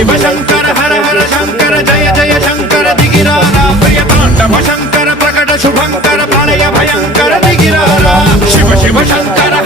शिव शंकर हर हर शंकर जय जय शंकर दिगिरारा प्रिय तांडव शंकर प्रकट शुभंकर प्रलय भयंकर दिगिरारा शिव शिव शंकर